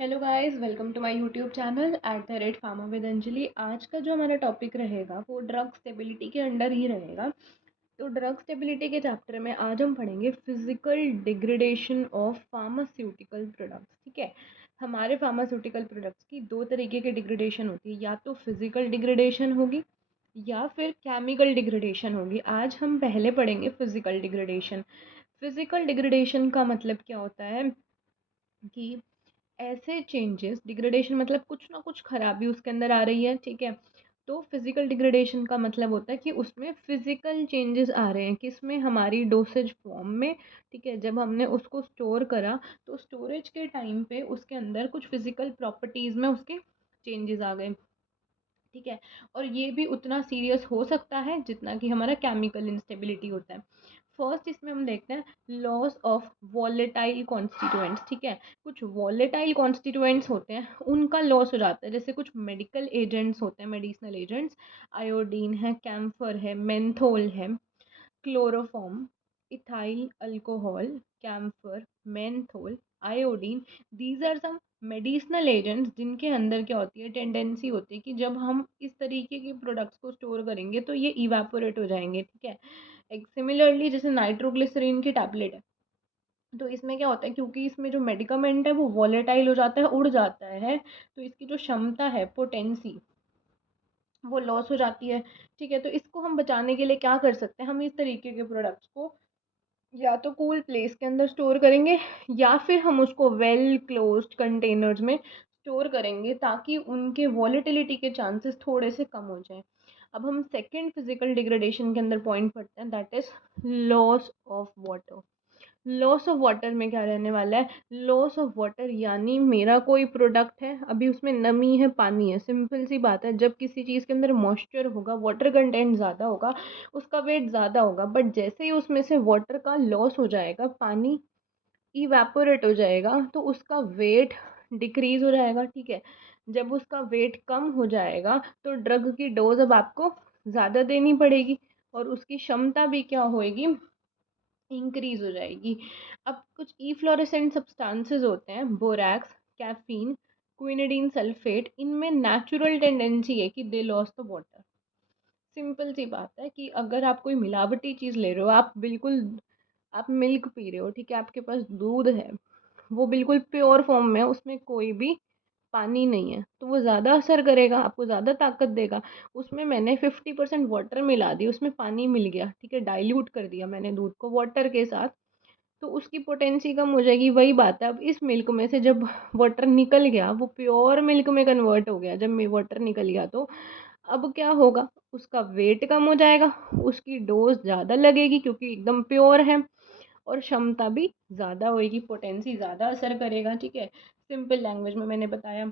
Hello guys, welcome to my YouTube channel @pharma with Anjali. आज का जो हमारा टॉपिक रहेगा वो ड्रग स्टेबिलिटी के अंडर ही रहेगा। तो ड्रग स्टेबिलिटी के चैप्टर में आज हम पढ़ेंगे physical degradation of pharmaceutical products. ठीक है, हमारे फार्मास्यूटिकल प्रोडक्ट्स की दो तरीके की डिग्रेडेशन होती है, या तो फिजिकल डिग्रेडेशन होगी या फिर केमिकल डिग्रेडेशन होगी। आज हम पहले पढ़ेंगे फिजिकल डिग्रेडेशन। फिजिकल डिग्रेडेशन का मतलब क्या होता है कि ऐसे चेंजेस, डिग्रेडेशन मतलब कुछ ना कुछ खराबी उसके अंदर आ रही है। ठीक है, तो फिजिकल डिग्रेडेशन का मतलब होता है कि उसमें फिजिकल चेंजेस आ रहे हैं, किसमें, हमारी डोसेज फॉर्म में। ठीक है, जब हमने उसको स्टोर करा तो स्टोरेज के टाइम पे उसके अंदर कुछ फिजिकल प्रॉपर्टीज में उसके चेंजेस आ गए। ठीक है, और ये भी उतना सीरियस हो सकता है जितना कि हमारा केमिकल इंस्टेबिलिटी होता है। फर्स्ट इसमें हम देखते हैं लॉस ऑफ वॉलेटाइल कॉन्स्टिट्यूएंट्स। ठीक है, कुछ वॉलेटाइल कॉन्स्टिट्यूएंट्स होते हैं उनका लॉस हो जाता है, जैसे कुछ मेडिकल एजेंट्स होते हैं, मेडिसिनल एजेंट्स, आयोडीन है, कैम्फर है, मेंथोल है, chloroform, ethyl alcohol, camphor, menthol, iodine. These are some medicinal agents जिनके अंदर क्या होती है, टेंडेंसी होती है कि जब हम इस तरीके के प्रोडक्ट्स को स्टोर करेंगे तो ये इवेपोरेट हो जाएंगे। ठीक है, एक सिमिलरली जैसे नाइट्रोग्लिसरीन की टैबलेट है, तो इसमें क्या होता है, क्योंकि इसमें जो मेडिकामेंट है वो वॉलेटाइल हो जाता है, उड़ जाता है, तो इसकी जो क्षमता है, पोटेंसी, वो लॉस हो जाती है। ठीक है, तो इसको हम बचाने के लिए क्या कर सकते हैं, हम इस तरीके के प्रोडक्ट्स को या तो कूल प्लेस के अंदर स्टोर करेंगे या फिर हम उसको वेल क्लोज्ड कंटेनर्स में स्टोर करेंगे ताकि उनके वॉलेटिलिटी के चांसेस थोड़े से कम हो जाएं। अब हम सेकंड फिजिकल डिग्रेडेशन के अंदर पॉइंट पढ़ते हैं, that is loss of water. Loss of water में क्या रहने वाला है, लॉस ऑफ वाटर यानी मेरा कोई प्रोडक्ट है, अभी उसमें नमी है, पानी है, सिंपल सी बात है, जब किसी चीज़ के अंदर मॉइस्चर होगा, वाटर कंटेंट ज़्यादा होगा, उसका वेट ज़्यादा होगा, बट जैसे ही उसमें से वाटर का लॉस हो जाएगा, पानी इवेपोरेट हो जाएगा, तो उसका वेट डिक्रीज हो जाएगा। ठीक है, जब उसका वेट कम हो जाएगा तो ड्रग की डोज अब आपको ज़्यादा देनी पड़ेगी और उसकी क्षमता भी क्या होएगी, इंक्रीज हो जाएगी। अब कुछ इफ्लोरेसेंट सब्सटेंसेस होते हैं, बोरैक्स, कैफीन, क्विनिडीन सल्फेट, इनमें नेचुरल टेंडेंसी है कि दे लॉस द वाटर। सिंपल सी बात है कि अगर आप कोई मिलावटी चीज़ ले रहे हो, आप बिल्कुल, आप मिल्क पी रहे हो, ठीक है, आपके पास दूध है, वो बिल्कुल प्योर फॉर्म में है, उसमें कोई भी पानी नहीं है, तो वो ज़्यादा असर करेगा, आपको ज़्यादा ताकत देगा। उसमें मैंने 50% वाटर मिला दी, उसमें पानी मिल गया, ठीक है, डाइल्यूट कर दिया मैंने दूध को वाटर के साथ, तो उसकी पोटेंसी कम हो जाएगी। वही बात है, अब इस मिल्क में से जब वाटर निकल गया, वो प्योर मिल्क में कन्वर्ट हो गया, जब वाटर निकल गया तो अब क्या होगा, उसका वेट कम हो जाएगा, उसकी डोज ज़्यादा लगेगी क्योंकि एकदम प्योर है, और क्षमता भी ज़्यादा होएगी, पोटेंसी ज़्यादा असर करेगा। ठीक है, सिंपल लैंग्वेज में मैंने बताया।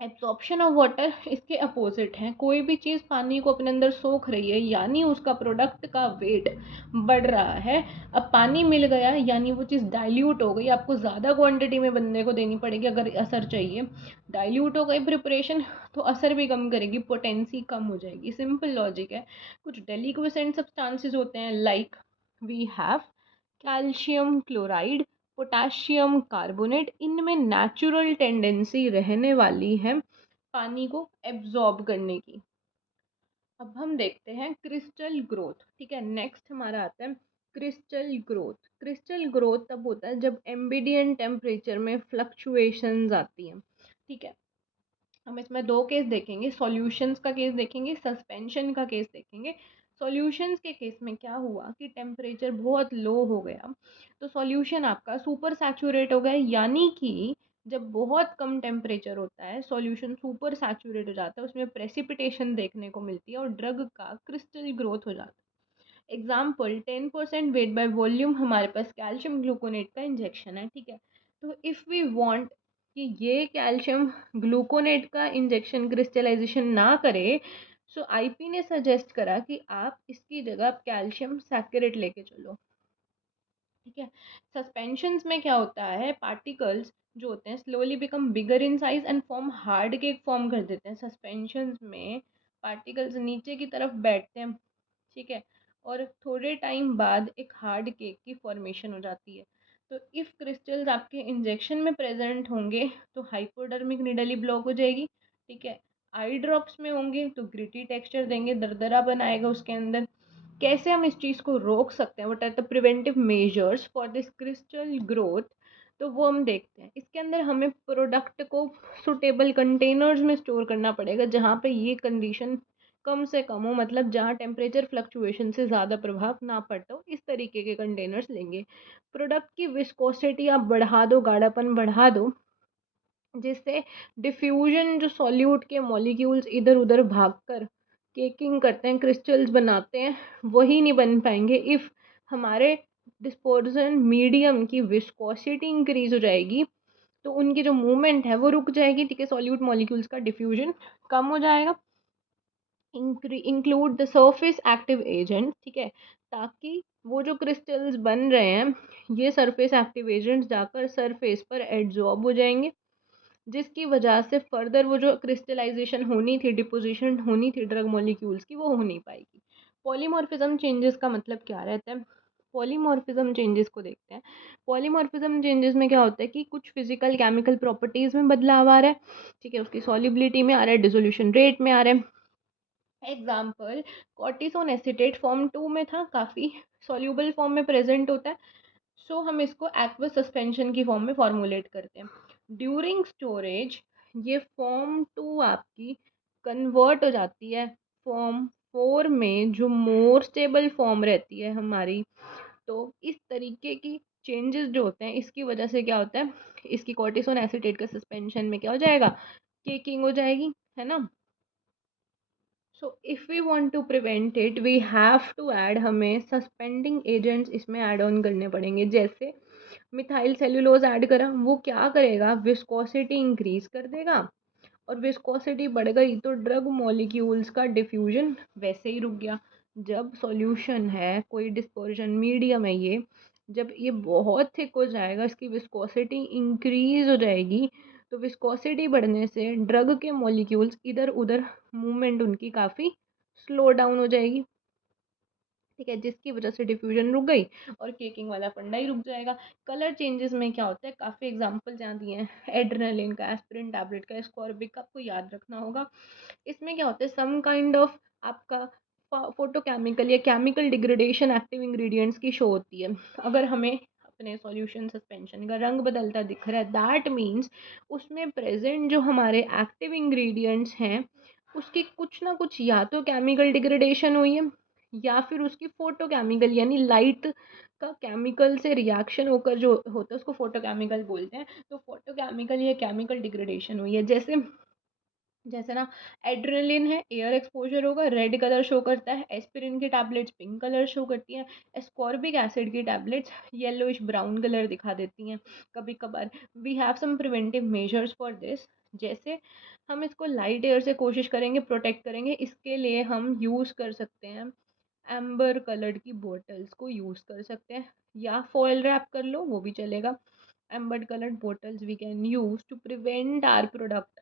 एब्जॉर्प्शन ऑफ वाटर इसके अपोजिट है, कोई भी चीज़ पानी को अपने अंदर सोख रही है यानी उसका प्रोडक्ट का वेट बढ़ रहा है। अब पानी मिल गया यानी वो चीज़ डाइल्यूट हो गई, आपको ज़्यादा क्वांटिटी में बंदे को देनी पड़ेगी अगर असर चाहिए। डाइल्यूट हो गई प्रिपरेशन तो असर भी कम करेगी, पोटेंसी कम हो जाएगी, सिंपल लॉजिक है। कुछ डेलिक्वेसेंट सब्सटेंसेस होते हैं, like we have calcium chloride, potassium carbonate, इनमें नेचुरल टेंडेंसी रहने वाली है पानी को एब्जॉर्ब करने की। अब हम देखते हैं क्रिस्टल ग्रोथ। ठीक है, नेक्स्ट हमारा आता है क्रिस्टल ग्रोथ। क्रिस्टल ग्रोथ तब होता है जब एम्बिडियंट टेम्परेचर में फ्लक्चुएशंस आती हैं। ठीक है, हम इसमें दो केस देखेंगे, सॉल्यूशंस का केस देखेंगे, सस्पेंशन का केस देखेंगे। सॉल्यूशंस के केस में क्या हुआ कि टेम्परेचर बहुत लो हो गया, तो सॉल्यूशन आपका सुपर सैचुरेट हो गया, यानी कि जब बहुत कम टेम्परेचर होता है सॉल्यूशन सुपर सैचुरेट हो जाता है, उसमें प्रेसिपिटेशन देखने को मिलती है और ड्रग का क्रिस्टल ग्रोथ हो जाता है। एग्जाम्पल 10% वेट बाय वॉल्यूम, हमारे पास कैल्शियम ग्लूकोनेट का इंजेक्शन है। ठीक है, तो इफ़ वी वांट कि ये कैल्शियम ग्लूकोनेट का इंजेक्शन क्रिस्टलाइजेशन ना करे, सो आईपी ने सजेस्ट करा कि आप इसकी जगह कैल्शियम सैक्रेट लेके चलो। ठीक है, सस्पेंशंस में क्या होता है, पार्टिकल्स जो होते हैं slowly become bigger in size and form hard cake form कर देते हैं। सस्पेंशंस में पार्टिकल्स नीचे की तरफ बैठते हैं, ठीक है, और थोड़े टाइम बाद एक हार्ड केक की फॉर्मेशन हो जाती है। तो इफ़ क्रिस्टल्स आपके इंजेक्शन में प्रेजेंट होंगे तो हाइपोडर्मिक निडली ब्लॉक हो जाएगी, ठीक है। आई ड्रॉप्स में होंगे तो ग्रिटी टेक्सचर देंगे, दरदरा बनाएगा उसके अंदर। कैसे हम इस चीज़ को रोक सकते हैं, what are the preventive measures for this crystal growth, तो वो हम देखते हैं। इसके अंदर हमें प्रोडक्ट को सुटेबल कंटेनर्स में स्टोर करना पड़ेगा जहाँ पे ये कंडीशन कम से कम हो, मतलब जहाँ टेम्परेचर फ्लक्चुएशन से ज़्यादा प्रभाव ना पड़ता हो, इस तरीके के कंटेनर्स लेंगे। प्रोडक्ट की विस्कोसिटी आप बढ़ा दो, गाढ़ापन बढ़ा दो, जिससे डिफ्यूजन, जो सॉल्यूट के मॉलिक्यूल्स इधर उधर भागकर केकिंग करते हैं, क्रिस्टल्स बनाते हैं, वही नहीं बन पाएंगे इफ़ हमारे डिस्पोजन मीडियम की विस्कोसिटी इंक्रीज हो जाएगी, तो उनकी जो मूवमेंट है वो रुक जाएगी, ठीक है। सॉल्यूट मॉलिक्यूल्स का डिफ्यूजन कम हो जाएगा। Include the surface active agent, ठीक है, ताकि वो जो क्रिस्टल्स बन रहे हैं, ये सरफेस एक्टिव एजेंट्स जाकर सरफेस पर एड्जॉर्ब हो जाएंगे, जिसकी वजह से फर्दर वो जो क्रिस्टलाइजेशन होनी थी, डिपोजिशन होनी थी ड्रग मॉलिक्यूल्स की, वो हो नहीं पाएगी। पॉलीमॉर्फिज्म चेंजेस का मतलब क्या रहता है? पॉलीमॉर्फिज्म चेंजेस को देखते हैं। पॉलीमॉर्फिज्म चेंजेस में क्या होता है कि कुछ फिजिकल केमिकल प्रॉपर्टीज में बदलाव आ रहा है, ठीक है, उसकी सॉल्युबिलिटी में आ रहा है, डिसोल्यूशन रेट में आ रहा है। एग्जाम्पल, कॉर्टिसोन एसिटेट फॉर्म 2 में था, काफ़ी सॉल्यूबल फॉर्म में प्रेजेंट होता है, सो हम इसको एक्वस सस्पेंशन की फॉर्म में फॉर्मुलेट करते हैं। ड्यूरिंग स्टोरेज ये फॉर्म 2 आपकी कन्वर्ट हो जाती है फॉर्म 4 में, जो मोर स्टेबल फॉर्म रहती है हमारी। तो इस तरीके की चेंजेस जो होते हैं, इसकी वजह से क्या होता है, इसकी कॉर्टिसोन एसिटेट का सस्पेंशन में क्या हो जाएगा, केकिंग हो जाएगी, है ना। So if we want to prevent it, we have to add, हमें सस्पेंडिंग एजेंट्स इसमें ऐड ऑन करने पड़ेंगे। जैसे मिथाइल सेल्यूलोज ऐड करा, वो क्या करेगा, विस्कोसिटी इंक्रीज कर देगा, और विस्कोसिटी बढ़ गई तो ड्रग मॉलिक्यूल्स का डिफ्यूजन वैसे ही रुक गया। जब सॉल्यूशन है, कोई डिस्पर्जन मीडियम है ये, जब ये बहुत थिक हो जाएगा, इसकी विस्कोसिटी इंक्रीज हो जाएगी, तो विस्कोसिटी बढ़ने से ड्रग के मॉलिक्यूल्स इधर उधर मूवमेंट उनकी काफ़ी स्लो डाउन हो जाएगी, ठीक है, जिसकी वजह से डिफ्यूजन रुक गई और केकिंग वाला फंडा ही रुक जाएगा। कलर चेंजेस में क्या होता है, काफ़ी एग्जांपल यहाँ दिए हैं, एड्रेनलिन का, एस्पिरिन टैबलेट का, स्कॉर्बिक का, आपको याद रखना होगा। इसमें क्या होता है, सम काइंड ऑफ आपका फोटोकेमिकल या केमिकल डिग्रेडेशन एक्टिव इंग्रेडिएंट्स की शो होती है। अगर हमें अपने सॉल्यूशन सस्पेंशन का रंग बदलता दिख रहा है, दैट मीन्स उसमें प्रेजेंट जो हमारे एक्टिव इंग्रेडिएंट्स हैं, उसकी कुछ ना कुछ या तो केमिकल डिग्रेडेशन हुई है, या फिर उसकी फोटोकेमिकल यानी लाइट का केमिकल से रिएक्शन होकर जो होता है उसको फोटोकेमिकल बोलते हैं। तो फोटोकेमिकल या केमिकल डिग्रेडेशन हुई है। जैसे जैसे ना, एड्रेनलिन है, एयर एक्सपोजर होगा, रेड कलर शो करता है, एस्पिरिन की टैबलेट्स पिंक कलर शो करती हैं, एस्कॉर्बिक एसिड की टैबलेट्स येलोइश ब्राउन कलर दिखा देती हैं कभी कभार। We have some preventive measures for this. जैसे हम इसको लाइट एयर से कोशिश करेंगे, प्रोटेक्ट करेंगे, इसके लिए हम यूज़ कर सकते हैं एम्बर कलर्ड की बॉटल्स को यूज़ कर सकते हैं, या फॉयल रैप कर लो वो भी चलेगा। Amber coloured bottles we can use to prevent our product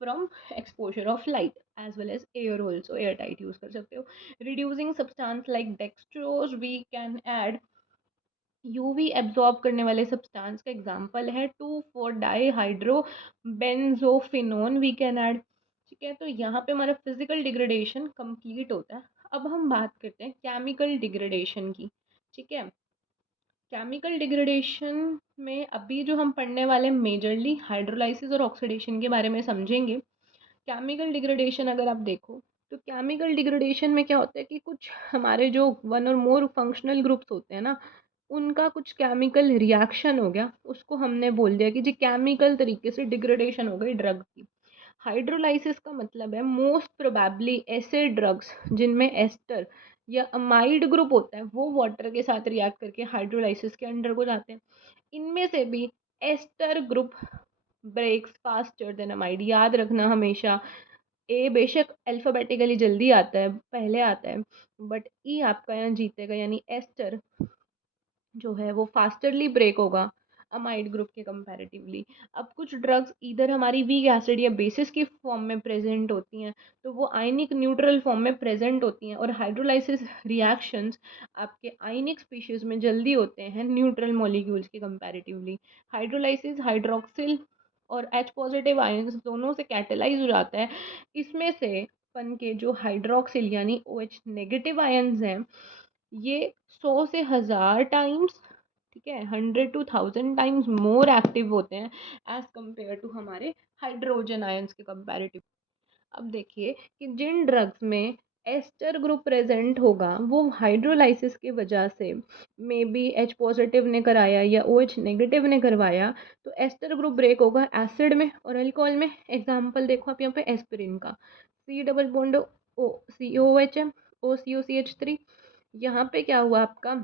from exposure of light as well as air, also air tight use कर सकते हो। Reducing substance like dextrose we can add, UV absorb करने वाले substance का example है 2,4-डाईहाइड्रो benzophenone we can add, ठीक है। तो यहाँ पे हमारा फिजिकल डिग्रेडेशन कंप्लीट होता है। अब हम बात करते हैं केमिकल डिग्रेडेशन की, ठीक है। केमिकल डिग्रेडेशन में अभी जो हम पढ़ने वाले मेजरली हाइड्रोलाइसिस और ऑक्सीडेशन के बारे में समझेंगे। केमिकल डिग्रेडेशन अगर आप देखो, तो केमिकल डिग्रेडेशन में क्या होता है कि कुछ हमारे जो वन और मोर फंक्शनल ग्रुप्स होते हैं ना, उनका कुछ केमिकल रिएक्शन हो गया, उसको हमने बोल दिया कि जी केमिकल तरीके से डिग्रेडेशन हो गई ड्रग की। हाइड्रोलाइसिस का मतलब है मोस्ट प्रोबेबली ऐसे ड्रग्स जिनमें एस्टर या अमाइड ग्रुप होता है, वो वाटर के साथ रिएक्ट करके हाइड्रोलाइसिस के अंडर को जाते हैं। इनमें से भी ester group breaks faster than amide, याद रखना हमेशा। ए बेशक अल्फ़ाबेटिकली जल्दी आता है, पहले आता है, बट ई आपका यहाँ जीतेगा, यानी एस्टर जो है वो फास्टरली ब्रेक होगा अमाइड ग्रुप के कंपैरेटिवली। अब कुछ ड्रग्स इधर हमारी वीक एसिड या बेसिस की फॉर्म में प्रेजेंट होती हैं, तो वो आयनिक न्यूट्रल फॉर्म में प्रेजेंट होती हैं, और हाइड्रोलाइसिस रिएक्शंस आपके आयनिक स्पीशीज में जल्दी होते हैं न्यूट्रल मॉलिक्यूल्स के कंपैरेटिवली। हाइड्रोलाइसिस हाइड्रोक्सिल और H पॉजिटिव आयंस दोनों से कैटेलाइज हो जाता है। इसमें से अपन के जो हाइड्रोक्सिल यानी OH नेगेटिव आयंस हैं, ये 100 से 1000 टाइम्स, ठीक है, 100 to 1000 टाइम्स मोर एक्टिव होते हैं एज कम्पेयर टू हमारे हाइड्रोजन आयंस के कंपैरेटिव। अब देखिए कि जिन ड्रग्स में एस्टर ग्रुप प्रेजेंट होगा वो हाइड्रोलाइसिस की वजह से मे बी H पॉजिटिव ने कराया या OH नेगेटिव ने करवाया, तो एस्टर ग्रुप ब्रेक होगा एसिड में और अल्कोहल में। एग्जांपल देखो आप यहाँ पे एस्पिरिन का, C double bond O COOH है, OCOCH3। यहाँ पे क्या हुआ आपका,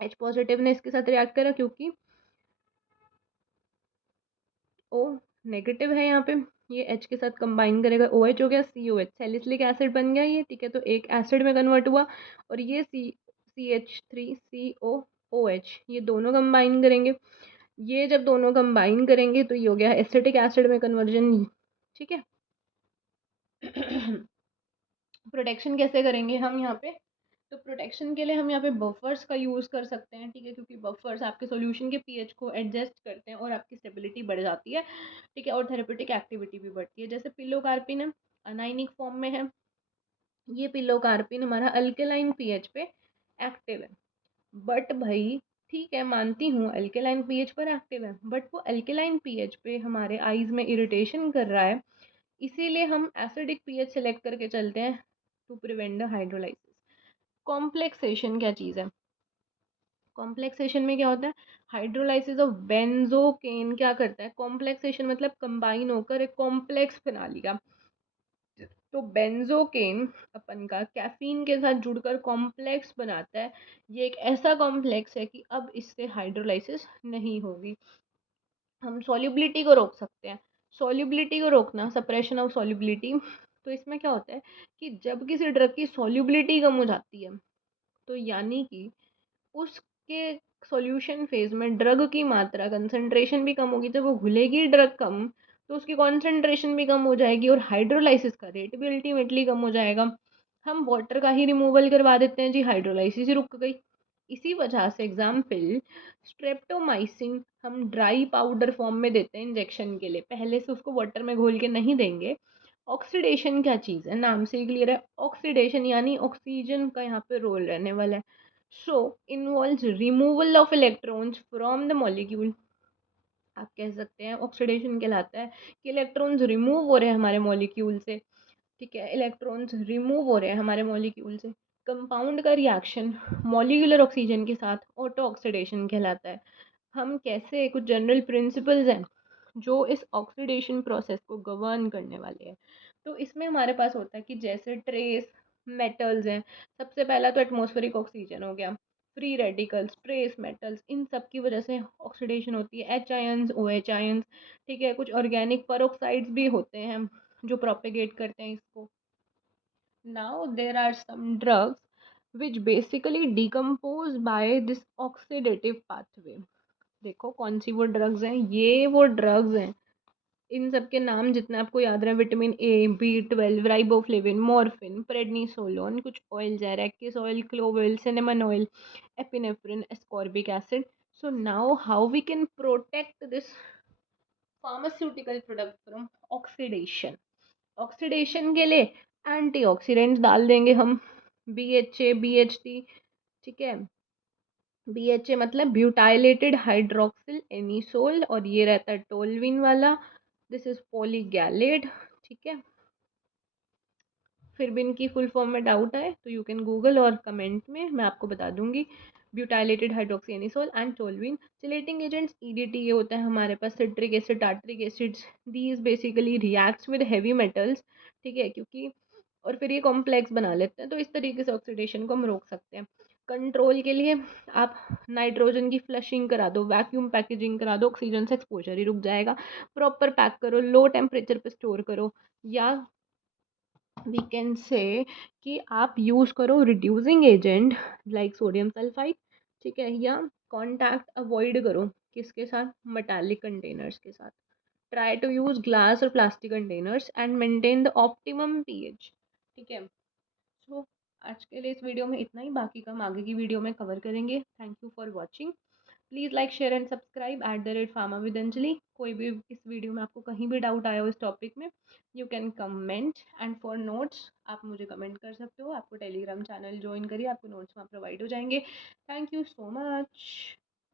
H पॉजिटिव ने इसके साथ रिएक्ट करा क्योंकि O नेगेटिव है यहाँ पे, ये H के साथ कंबाइन करेगा, OH हो गया, COH सैलिसिलिक एसिड बन गया ये, ठीक है, तो एक एसिड में कन्वर्ट हुआ, और ये CH3 COOH ये दोनों कंबाइन करेंगे। ये जब दोनों कंबाइन करेंगे तो ये हो गया एसिटिक एसिड में कन्वर्जन, ठीक है। प्रोटेक्शन कैसे करेंगे हम यहाँ पे, तो प्रोटेक्शन के लिए हम यहाँ पे बफर्स का यूज़ कर सकते हैं, ठीक है, क्योंकि बफर्स आपके सॉल्यूशन के पीएच को एडजस्ट करते हैं और आपकी स्टेबिलिटी बढ़ जाती है, ठीक है, और थेरेपेटिक एक्टिविटी भी बढ़ती है। जैसे पिलोकार्पिन है, अनाइनिक फॉर्म में है, ये पिलोकार्पिन हमारा अल्केलाइन पीएच पे एक्टिव है, बट भाई ठीक है मानती हूँ अल्केलाइन पीएच पर एक्टिव है, बट वो अल्केलाइन पीएच पे हमारे आईज में इरिटेशन कर रहा है, इसीलिए हम एसिडिक पीएच सेलेक्ट करके चलते हैं to prevent the hydrolysis. Complexation क्या चीज़ है, कॉम्प्लेक्सेशन में क्या होता है, हाइड्रोलाइसिस ऑफ बेंजोकेन क्या करता है, कॉम्प्लेक्सेशन मतलब कंबाइन होकर एक कॉम्प्लेक्स बना लिया, तो बेंजोकेन अपन का कैफीन के साथ जुड़कर कॉम्प्लेक्स बनाता है। ये एक ऐसा कॉम्प्लेक्स है कि अब इससे हाइड्रोलाइसिस नहीं होगी। हम सॉल्युबिलिटी को रोक सकते हैं, सॉल्युबिलिटी को रोकना, सप्रेशन ऑफ सॉल्युबिलिटी, तो इसमें क्या होता है कि जब किसी ड्रग की सॉल्युबिलिटी कम हो जाती है, तो यानी कि उसके सॉल्यूशन फेज में ड्रग की मात्रा कंसंट्रेशन भी कम होगी, जब वो घुलेगी ड्रग कम तो उसकी कंसंट्रेशन भी कम हो जाएगी और हाइड्रोलाइसिस का रेट भी अल्टीमेटली कम हो जाएगा। हम वाटर का ही रिमूवल करवा देते हैं जी, हाइड्रोलाइसिस ही रुक गई। इसी वजह से एग्जाम्पल स्ट्रेप्टोमाइसिन हम ड्राई पाउडर फॉर्म में देते हैं इंजेक्शन के लिए, पहले से उसको वाटर में घोल के नहीं देंगे। ऑक्सीडेशन क्या चीज़ है, नाम से ही क्लियर है, ऑक्सीडेशन यानी ऑक्सीजन का यहाँ पे रोल रहने वाला है। So involves removal of electrons from the molecule, आप कह सकते हैं ऑक्सीडेशन कहलाता है कि इलेक्ट्रॉन्स रिमूव हो रहे हैं हमारे मॉलिक्यूल से, ठीक है, इलेक्ट्रॉन्स रिमूव हो रहे हैं हमारे मॉलिक्यूल से। कंपाउंड का रिएक्शन मॉलिक्यूलर ऑक्सीजन के साथ ऑटो ऑक्सीडेशन कहलाता है। हम कैसे, कुछ जनरल प्रिंसिपल्स हैं जो इस ऑक्सीडेशन प्रोसेस को गवर्न करने वाले हैं। तो इसमें हमारे पास होता है कि जैसे ट्रेस मेटल्स हैं, सबसे पहला तो एटमॉस्फेरिक ऑक्सीजन हो गया, फ्री रेडिकल्स, ट्रेस मेटल्स, इन सब की वजह से ऑक्सीडेशन होती है, H ions, O H ions, ठीक है, कुछ ऑर्गेनिक पेरोक्साइड्स भी होते हैं जो प्रोपेगेट करते हैं इसको। Now there are some drugs which basically decompose by this oxidative pathway. देखो कौन सी वो ड्रग्स हैं, ये वो ड्रग्स हैं, इन सब के नाम जितने आपको याद रहे, vitamin A B12, riboflavin, morphine, prednisolone, कुछ ऑयल्स है, arachis oil, clove oil, cinnamon oil, epinephrine, ascorbic acid. So now how we can protect this pharmaceutical product from oxidation, oxidation के लिए एंटीऑक्सीडेंट्स डाल देंगे हम, BHA BHT, ठीक है, BHA मतलब ब्यूटाइलेटेड हाइड्रोक्सिल एनिसोल, और ये रहता है टोलविन वाला, दिस इज पॉलीगैलेट, ठीक है। फिर भी इनकी फुल फॉर्म में डाउट आए तो यू कैन गूगल और कमेंट में मैं आपको बता दूंगी। Butylated hydroxy anisole and toluene. Chelating agents EDTA ये होता है हमारे पास, citric acid, tartaric acids, these basically reacts with heavy metals, ठीक है, क्योंकि और फिर ये कॉम्प्लेक्स बना लेते हैं, तो इस तरीके से ऑक्सीडेशन को हम रोक सकते हैं। कंट्रोल के लिए आप नाइट्रोजन की फ्लशिंग करा दो, वैक्यूम पैकेजिंग करा दो, ऑक्सीजन से एक्सपोजर ही रुक जाएगा। प्रॉपर पैक करो, लो टेम्परेचर पे स्टोर करो, या वी कैन से कि आप यूज़ करो reducing agent like sodium sulphide, ठीक है, या कॉन्टैक्ट अवॉइड करो, किसके साथ? मेटालिक कंटेनर्स के साथ। ट्राई टू यूज ग्लास और plastic containers and maintain the optimum pH. ठीक है। सो आज के लिए इस वीडियो में इतना ही, बाकी का हम आगे की वीडियो में कवर करेंगे। Thank you for watching. Please like share and subscribe @pharma with Anjali. कोई भी इस वीडियो में आपको कहीं भी डाउट आया हो इस टॉपिक में, you can comment, and for notes आप मुझे कमेंट कर सकते हो। आपको टेलीग्राम चैनल ज्वाइन करिए, आपको नोट्स वहाँ प्रोवाइड हो जाएंगे। Thank you so much.